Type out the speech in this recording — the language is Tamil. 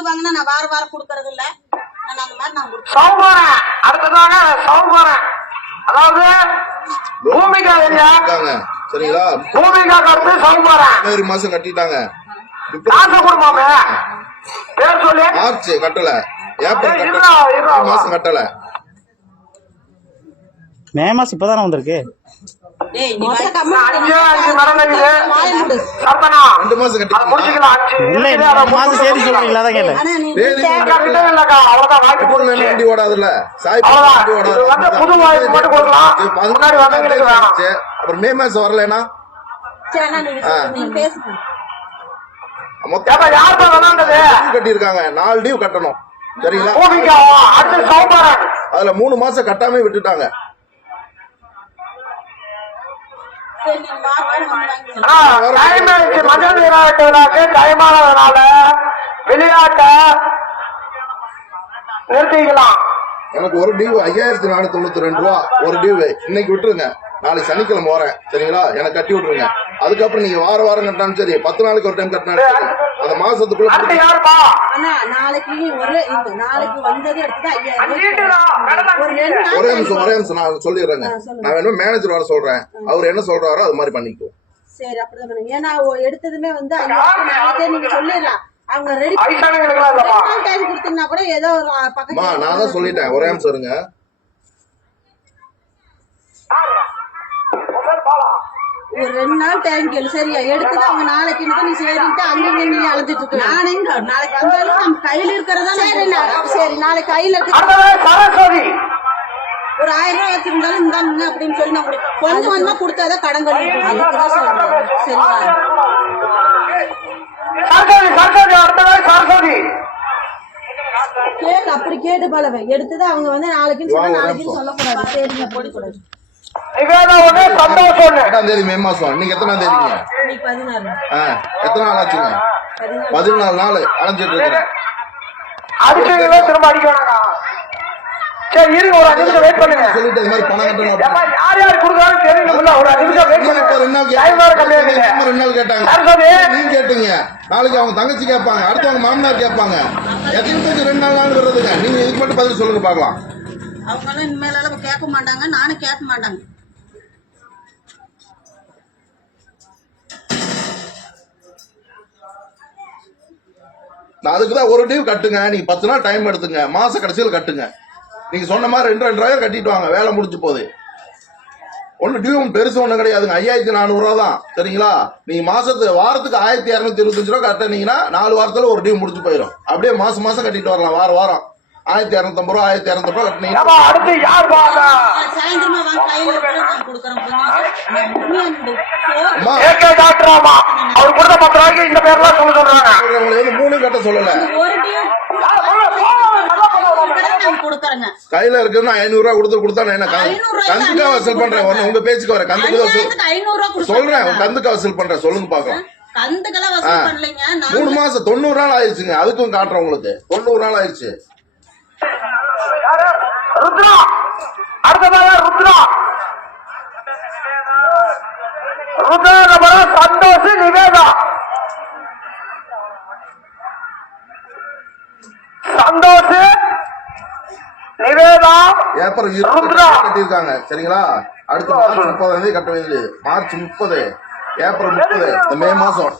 வந்து வாங்கினா நான் வார வாரம் கொடுக்கறது இல்ல. நான் அந்த மாதிரி நான் சௌபாரன் அடுத்ததாக சௌபாரன் அதாவது பூமிகா சரிங்களா? பூமிகா கருத்து சௌபாரன் மாசம் கட்டிட்டாங்க. காசு கொடுமாமே பேர் சொல்லி மார்ச் கட்டல, ஏப்ரல் மாசம் கட்டல. மே மாசம் இப்பதானே வந்திருக்கு. 2 மாசம் வண்டி ஓடாதுல்ல, அப்புறம் மே மாசம் வரலன்னா கட்டிருக்காங்க. 4 டியூ கட்டணும் சரிங்களா? அதுல 3 மாசம் கட்டாம விட்டுட்டாங்க. விளையாட்ட நிறுத்திக்கலாம். எனக்கு ஒரு டியூ 5492 ரூபா ஒரு டியூ. இன்னைக்கு விட்டுருங்க, நாளைக்கு சனிக்கிழமை வரேன் சரிங்களா? எனக்கு கட்டி விட்டுருங்க. அதுக்கப்புறம் நீங்க வார வாரம் கட்டினாலும் சரி, 10 நாளைக்கு ஒரு டைம் கட்டினாலும் சரி, அந்த மாசத்துக்குள்ள ஒரே நிமிஷம் நான் சொல்லிடுறேங்க. நான் வேணும் மேனேஜர் வர சொல்றேன், அவர் என்ன சொல்றாரோ அது மாதிரி பண்ணிக்குவோம். சரி அப்படிதான். ஏன்னா எடுத்ததுமே வந்து நீங்க சொல்லிடலாம். அவங்க ரெடி கொடுத்தீங்கன்னா கூட ஏதோ ஒரு பக்கமா நான் தான் சொல்லிட்டேன். ஒரே நிமிஷம் இருங்க. ஒரு 2 நாள் டைம் கேளு சரியா? எடுத்துட்டு அவங்க நாளைக்கு நீ சரிட்டு அங்க நீ அழைச்சிட்டு இருக்க. நானே நாளைக்கு வந்தாலும் நம்ம கையில இருக்கிறதா. சரி நாளைக்கு கையில இருக்கு. ஒரு 1000 ரூபாய் வச்சிருந்தாலும் இந்தாங்க அப்படின்னு சொல்லி நான் கொஞ்சம் கொஞ்சமா கொடுத்தாதான் கடன் கழிவு சரிங்களா? கேட்டு அப்படி கேட்டு பலவை எடுத்தது அவங்க வந்து நாளைக்குன்னு சொன்னா நாளைக்குன்னு சொல்லக்கூடாது. சரிங்க போடக்கூடாது. மே மாசம் இன்னைக்கு எத்தனாம் தேதிங்க? 16. எத்தனை நாள் ஆச்சுங்க? 14 நாள் அலைஞ்சிட்டு இருக்கிறேன். திரும்ப அடிக்க சரி இருங்க, ஒரு 5 நிமிஷம் வெயிட் பண்ணுங்க. சொல்லிட்டு இந்த மாதிரி பணம் கட்டணும். யார் யார் கொடுக்குறாலும் தெரியல. ஒரு 5 நிமிஷம் வெயிட் பண்ணுங்க. 2 நாள் கேட்டாங்க, நீங்க கேட்டீங்க. நாளைக்கு அவங்க தங்கச்சி கேட்பாங்க, அடுத்து அவங்க மாமனார் கேட்பாங்க. எத்தனை பேருக்கு 2 நாள் வர்றதுங்க? நீங்க இதுக்கு மட்டும் பதில் சொல்லுங்க பாக்கலாம். அவங்க எல்லாம் இனிமேல கேட்க மாட்டாங்க, நானும் கேட்க மாட்டாங்க. நான் அதுக்குதான் ஒரு டியூ கட்டுங்க. நீங்க 10 நாள் டைம் எடுத்துங்க, மாச கடைசியில் கட்டுங்க. நீங்க சொன்ன மாதிரி 2,000 கட்டிட்டு வாங்க, வேலை முடிஞ்சு போகுது. ஒண்ணு டியூ பெருசு ஒண்ணும் கிடையாதுங்க. 5400 ரூபா தான் சரிங்களா? நீங்க வாரத்துக்கு 1225 ரூபா கட்டினீங்கன்னா 4 வாரத்துல ஒரு டியூ முடிஞ்சு போயிடும். அப்படியே மாசம் மாசம் கட்டிட்டு வரலாம். வாரம் 1250 ரூபா 1200 ரூபா கட்டினீங்கன்னா மூணு கட்ட சொல்லல. கையில இருக்குன்னா 500 ரூபா கொடுத்தா என்ன கந்துக்கா வசூல் பண்றேன். உங்க பேச்சுக்கு வர கந்துக்கு சொல்றேன், கந்துக்கா வசூல் பண்றேன். சொல்லுங்க பாக்கலாம். 3 மாசம் 90 நாள் ஆயிடுச்சுங்க. அதுக்கும் காட்டுறேன் உங்களுக்கு. 90 நாள் ஆயிடுச்சு. ருத்ரா அடுத்ததாக ருத்ரா சந்தோஷ் நிவேதா. சந்தோஷ் நிவேதா ஏப்ரல் 20 கட்டியிருக்காங்க சரிங்களா? அடுத்து மார்ச் 30 கட்ட வேண்டியது. மார்ச் 30, ஏப்ரல் 30, மே மாசம்.